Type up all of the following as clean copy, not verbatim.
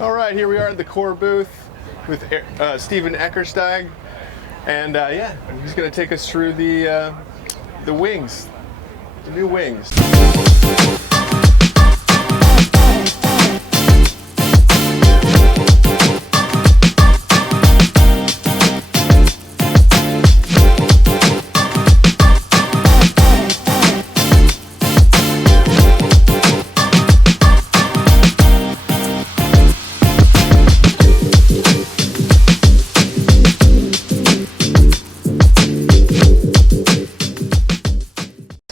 All right, here we are at the Core booth with Steven Akkersdijk, and yeah, he's going to take us through the wings, the new wings.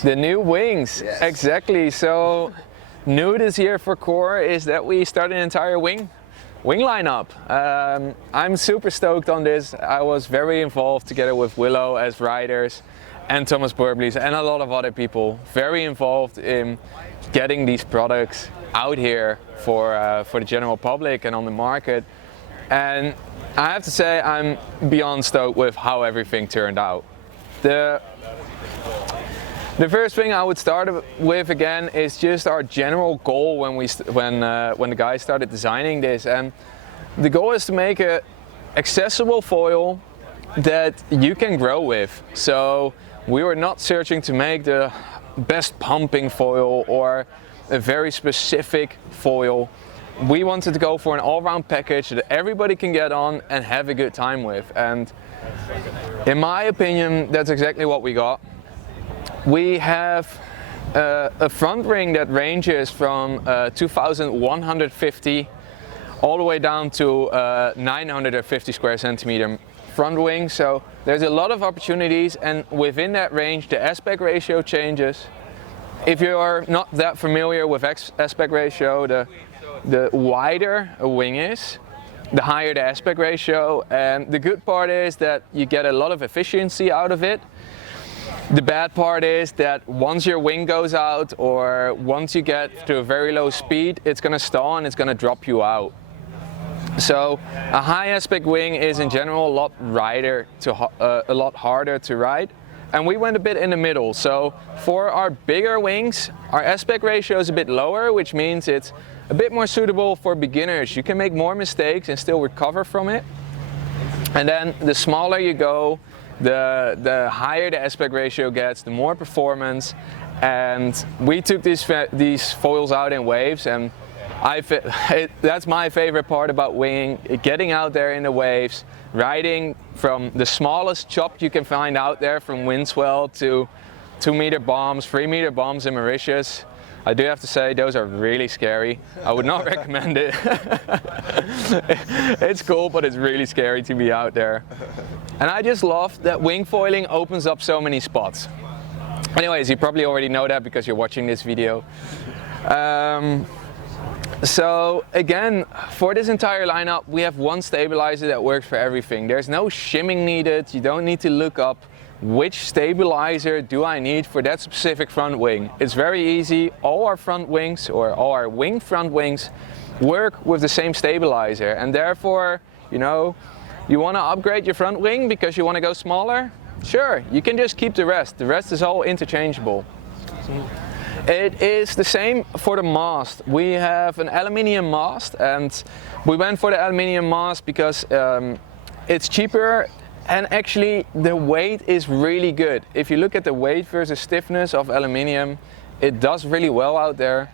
The new wings, yes. Exactly. So new this year for Core is that we started an entire wing lineup. I'm super stoked on this. I was very involved together with Willow as riders and Thomas Burblies and a lot of other people, very involved in getting these products out here for the general public and on the market. And I have to say I'm beyond stoked with how everything turned out. The first thing I would start with again is just our general goal when the guys started designing this, and the goal is to make an accessible foil that you can grow with. So we were not searching to make the best pumping foil or a very specific foil. We wanted to go for an all-round package that everybody can get on and have a good time with, and in my opinion that's exactly what we got. We have a front wing that ranges from 2,150 all the way down to 950 square centimeter front wing. So there's a lot of opportunities, and within that range the aspect ratio changes. If you are not that familiar with aspect ratio, the wider a wing is, the higher the aspect ratio, and the good part is that you get a lot of efficiency out of it. The bad part is that once your wing goes out or once you get to a very low speed, it's going to stall and it's going to drop you out. So a high aspect wing is in general a lot harder to ride, and we went a bit in the middle. So for our bigger wings, our aspect ratio is a bit lower, which means it's a bit more suitable for beginners. You can make more mistakes and still recover from it. And then the smaller you go, the higher the aspect ratio gets, the more performance. And we took these foils out in waves, and that's my favorite part about winging, getting out there in the waves, riding from the smallest chop you can find out there, from windswell to 2-meter bombs, 3-meter bombs in Mauritius. I do have to say those are really scary. I would not recommend it. It's cool, but it's really scary to be out there. And I just love that wing foiling opens up so many spots. Anyways, you probably already know that because you're watching this video. So again, for this entire lineup, we have one stabilizer that works for everything. There's no shimming needed. You don't need to look up which stabilizer do I need for that specific front wing. It's very easy. All our front wings, or all our wing front wings, work with the same stabilizer, and therefore, you know, you want to upgrade your front wing because you want to go smaller? Sure, you can just keep the rest. The rest is all interchangeable. It is the same for the mast. We have an aluminium mast, and we went for the aluminium mast because it's cheaper. And actually the weight is really good. If you look at the weight versus stiffness of aluminium, it does really well out there.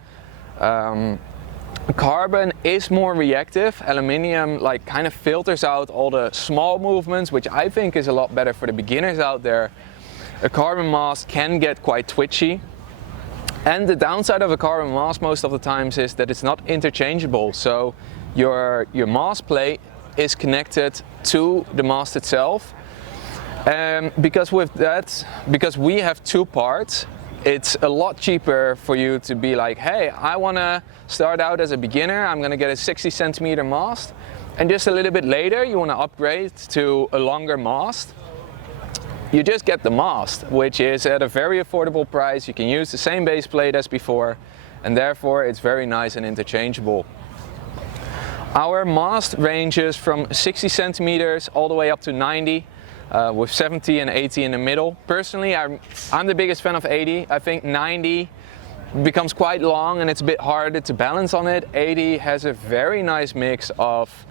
Carbon is more reactive. Aluminium kind of filters out all the small movements, which I think is a lot better for the beginners out there. A carbon mast can get quite twitchy. And the downside of a carbon mast most of the times is that it's not interchangeable. So your mast plate is connected to the mast itself, because we have two parts, it's a lot cheaper for you to be like, hey, I want to start out as a beginner, I'm going to get a 60 centimeter mast, and just a little bit later you want to upgrade to a longer mast. You just get the mast, which is at a very affordable price. You can use the same base plate as before, and therefore it's very nice and interchangeable. Our mast ranges from 60 centimeters all the way up to 90, with 70 and 80 in the middle. Personally, I'm the biggest fan of 80. I think 90 becomes quite long and it's a bit harder to balance on it. 80 has a very nice mix of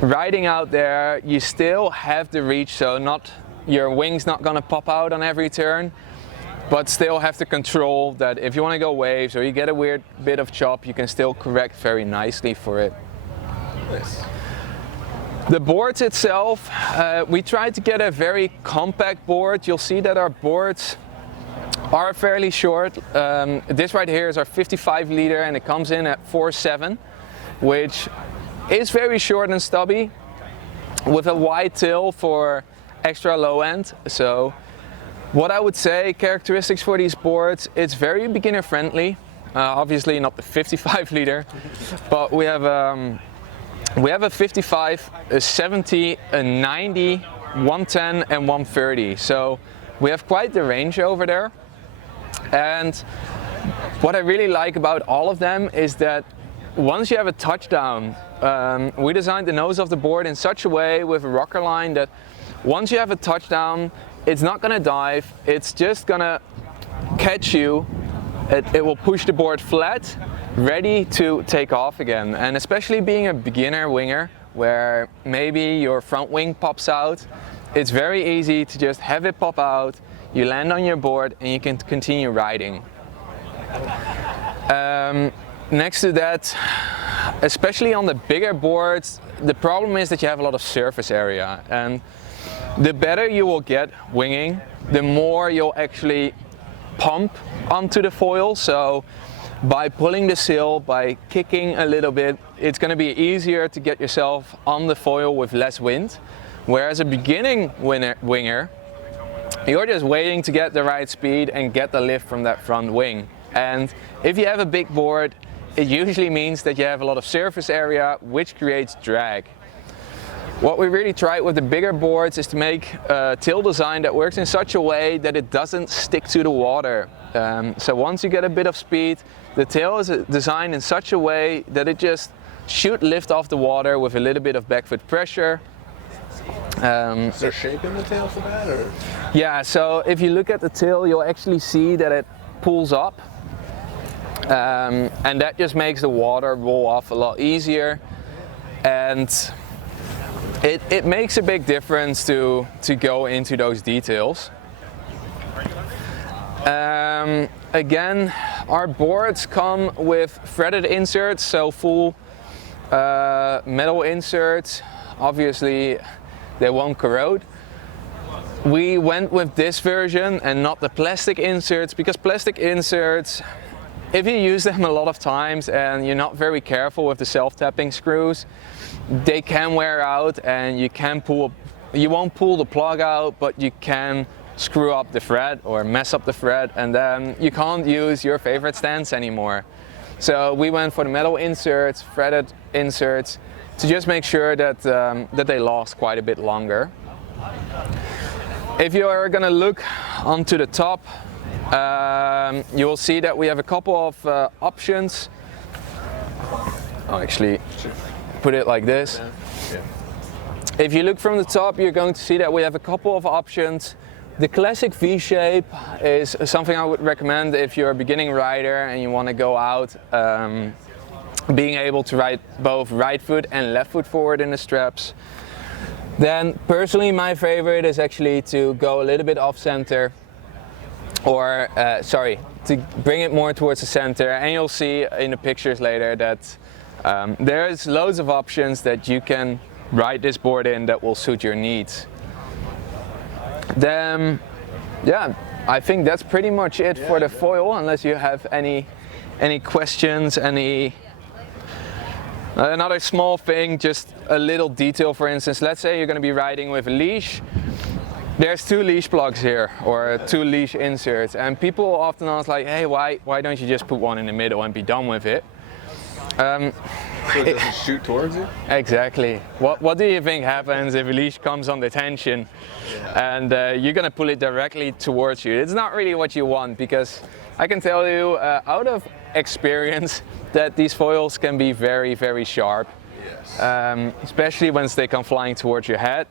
riding out there, you still have the reach, so your wing's not gonna pop out on every turn, but still have the control that if you want to go waves or you get a weird bit of chop, you can still correct very nicely for it. Nice. The boards itself, we tried to get a very compact board. You'll see that our boards are fairly short. This right here is our 55 liter and it comes in at 4.7, which is very short and stubby with a wide tail for extra low end. So what I would say, characteristics for these boards, it's very beginner friendly. Obviously not the 55 liter, but we have a 55, a 70, a 90, 110 and 130. So we have quite the range over there. And what I really like about all of them is that once you have a touchdown, we designed the nose of the board in such a way with a rocker line that once you have a touchdown, it's not gonna dive, it's just gonna catch you. It will push the board flat, ready to take off again. And especially being a beginner winger, where maybe your front wing pops out, it's very easy to just have it pop out, you land on your board and you can continue riding. Next to that, especially on the bigger boards, the problem is that you have a lot of surface area, and the better you will get winging, the more you'll actually pump onto the foil. So by pulling the sail, by kicking a little bit, it's going to be easier to get yourself on the foil with less wind. Whereas a beginning winger, you're just waiting to get the right speed and get the lift from that front wing. And if you have a big board, it usually means that you have a lot of surface area, which creates drag. What we really tried with the bigger boards is to make a tail design that works in such a way that it doesn't stick to the water. So once you get a bit of speed, the tail is designed in such a way that it just should lift off the water with a little bit of back foot pressure. Is there shape in the tail for that? Or? Yeah, so if you look at the tail, you'll actually see that it pulls up. And that just makes the water roll off a lot easier, and it makes a big difference to go into those details. Again, our boards come with threaded inserts, so full metal inserts. Obviously they won't corrode. We went with this version and not the plastic inserts, because plastic inserts, if you use them a lot of times and you're not very careful with the self-tapping screws, they can wear out and you won't pull the plug out, but you can screw up the thread or mess up the thread, and then you can't use your favorite stance anymore. So we went for the metal inserts, threaded inserts, to just make sure that, that they last quite a bit longer. If you're gonna look onto the top, you will see that we have a couple of options. I'll actually put it like this. If you look from the top, you're going to see that we have a couple of options. The classic V-shape is something I would recommend if you're a beginning rider and you want to go out being able to ride both right foot and left foot forward in the straps. Then personally my favorite is actually to go a little bit off center, or to bring it more towards the center, and you'll see in the pictures later that there's loads of options that you can ride this board in that will suit your needs. Then, yeah, I think that's pretty much it for the foil, unless you have any questions, another small thing, just a little detail. For instance, let's say you're going to be riding with a leash. There's two leash plugs here, or two leash inserts, and people often ask like, hey, why don't you just put one in the middle and be done with it? So it doesn't shoot towards you? Exactly. What do you think happens if a leash comes on the tension and you're going to pull it directly towards you? It's not really what you want, because I can tell you out of experience that these foils can be very, very sharp, especially once they come flying towards your head.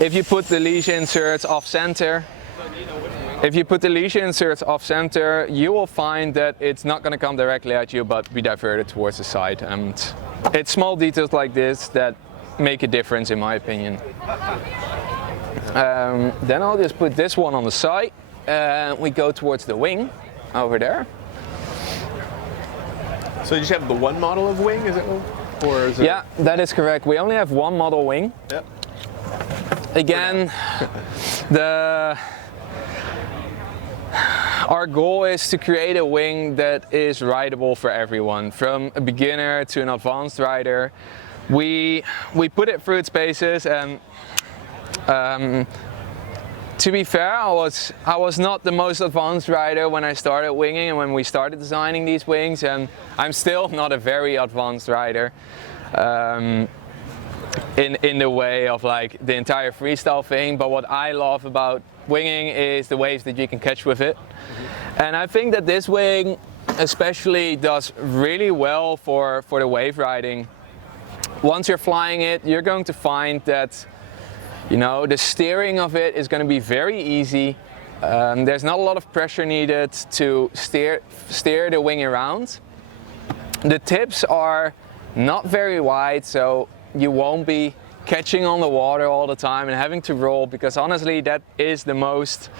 If you put the leash inserts off center, If you put the leash inserts off center, you will find that it's not going to come directly at you, but be diverted towards the side. And it's small details like this that make a difference, in my opinion. Then I'll just put this one on the side. We go towards the wing over there. So you just have the one model of wing, is it? Or is it... Yeah, that is correct. We only have one model wing. Yep. Again, our goal is to create a wing that is rideable for everyone, from a beginner to an advanced rider. We put it through its paces, and to be fair, I was not the most advanced rider when I started winging and when we started designing these wings, and I'm still not a very advanced rider in the way of like the entire freestyle thing. But what I love about winging is the waves that you can catch with it. And I think that this wing especially does really well for the wave riding. Once you're flying it, you're going to find that, you know, the steering of it is going to be very easy. There's not a lot of pressure needed to steer the wing around. The tips are not very wide, so you won't be catching on the water all the time and having to roll, because honestly that is the most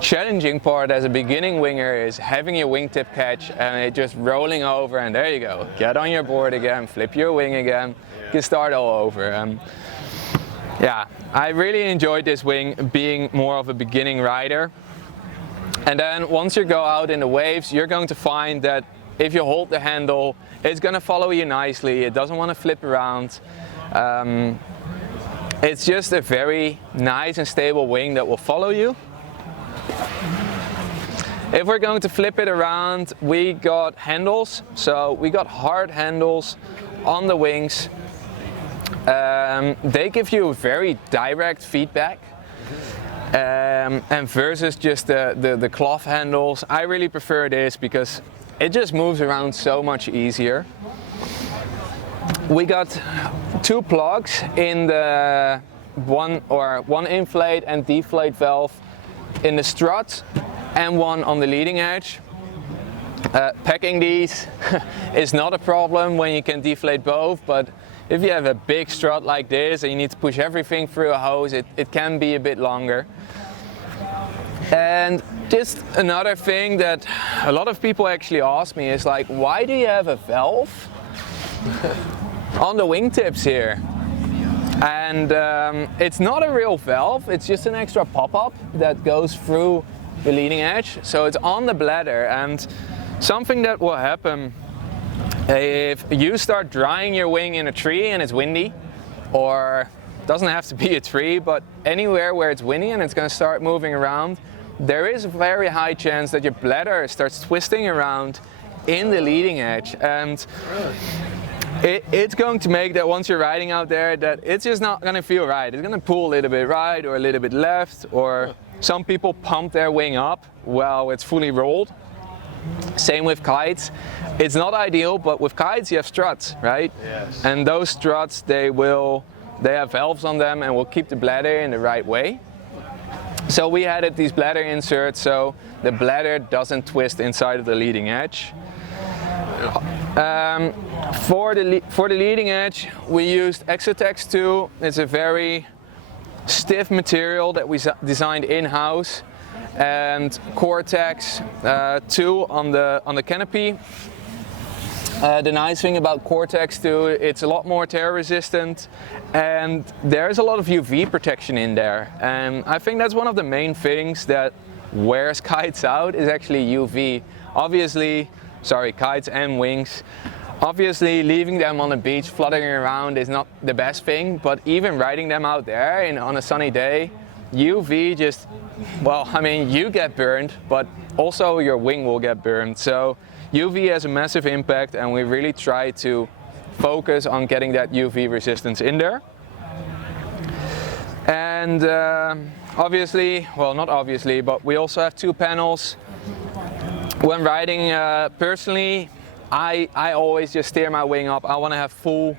challenging part as a beginning winger, is having your wingtip catch and it just rolling over, and there you go. Get on your board again, flip your wing again, you can start all over. Yeah, I really enjoyed this wing being more of a beginning rider. And then once you go out in the waves, you're going to find that if you hold the handle, it's going to follow you nicely. It doesn't want to flip around. It's just a very nice and stable wing that will follow you. If we're going to flip it around, we got handles. So we got hard handles on the wings. They give you very direct feedback. And versus just the cloth handles, I really prefer this because it just moves around so much easier. We got two plugs in the one inflate and deflate valve in the strut, and one on the leading edge. Packing these is not a problem when you can deflate both, but if you have a big strut like this and you need to push everything through a hose, it can be a bit longer. And just another thing that a lot of people actually ask me is like, why do you have a valve on the wingtips here? And it's not a real valve, it's just an extra pop-up that goes through the leading edge. So it's on the bladder, and something that will happen if you start drying your wing in a tree and it's windy, or doesn't have to be a tree, but anywhere where it's windy and it's going to start moving around, there is a very high chance that your bladder starts twisting around in the leading edge. And it's going to make that once you're riding out there, that it's just not going to feel right. It's going to pull a little bit right or a little bit left, or some people pump their wing up while it's fully rolled. Same with kites. It's not ideal, but with kites you have struts, right? Yes. And those struts, they have valves on them and will keep the bladder in the right way. So we added these bladder inserts so the bladder doesn't twist inside of the leading edge. For the leading edge, we used Exotex 2. It's a very stiff material that we designed in-house, and Cortex 2 on the canopy. The nice thing about Cortex 2, it's a lot more tear resistant, and there's a lot of UV protection in there. And I think that's one of the main things that wears kites out, is actually UV. Obviously, kites and wings. Obviously, leaving them on the beach fluttering around is not the best thing, but even riding them out there on a sunny day, UV just, well, I mean, you get burned, but also your wing will get burned. So UV has a massive impact, and we really try to focus on getting that UV resistance in there. And obviously, well, not obviously, but we also have two panels. When riding, personally, I always just steer my wing up. I want to have full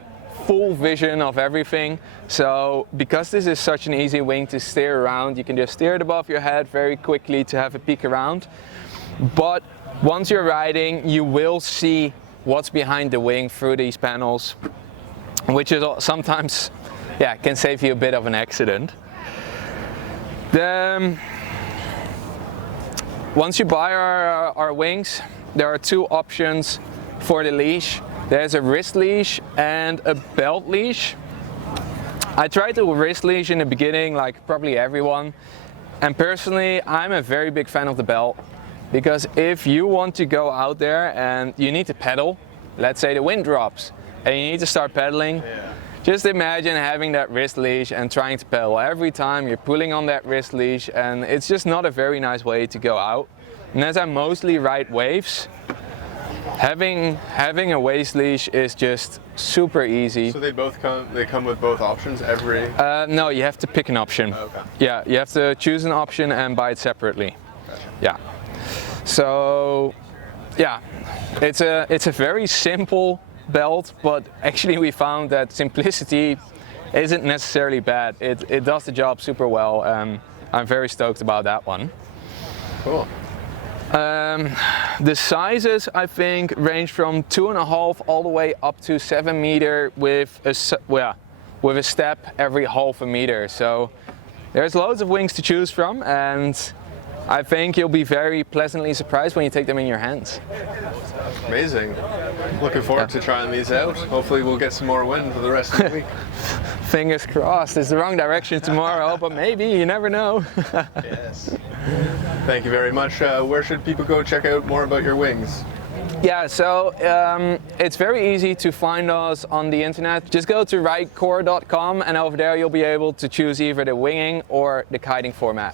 full vision of everything. So because this is such an easy wing to steer around, you can just steer it above your head very quickly to have a peek around. But once you're riding, you will see what's behind the wing through these panels, which is sometimes, yeah, can save you a bit of an accident. Once you buy our wings, there are two options for the leash. There's a wrist leash and a belt leash. I tried the wrist leash in the beginning, like probably everyone. And personally, I'm a very big fan of the belt, because if you want to go out there and you need to pedal, let's say the wind drops and you need to start pedaling, just imagine having that wrist leash and trying to pedal every time you're pulling on that wrist leash, and it's just not a very nice way to go out. And as I mostly ride waves, having a waist leash is just super easy. So they come with both options every? No, you have to pick an option. Okay. Yeah, you have to choose an option and buy it separately. Gotcha. Yeah. So, yeah, it's a very simple belt, but actually we found that simplicity isn't necessarily bad. It does the job super well. I'm very stoked about that one. Cool. The sizes, I think, range from 2.5 all the way up to 7 meter with a step every half a meter. So there's loads of wings to choose from, and I think you'll be very pleasantly surprised when you take them in your hands. Amazing. Looking forward to trying these out. Hopefully we'll get some more wind for the rest of the week. Fingers crossed. It's the wrong direction tomorrow, but maybe, you never know. Yes. Thank you very much. Where should people go check out more about your wings? Yeah, so it's very easy to find us on the internet. Just go to ridecore.com, and over there you'll be able to choose either the winging or the kiting format.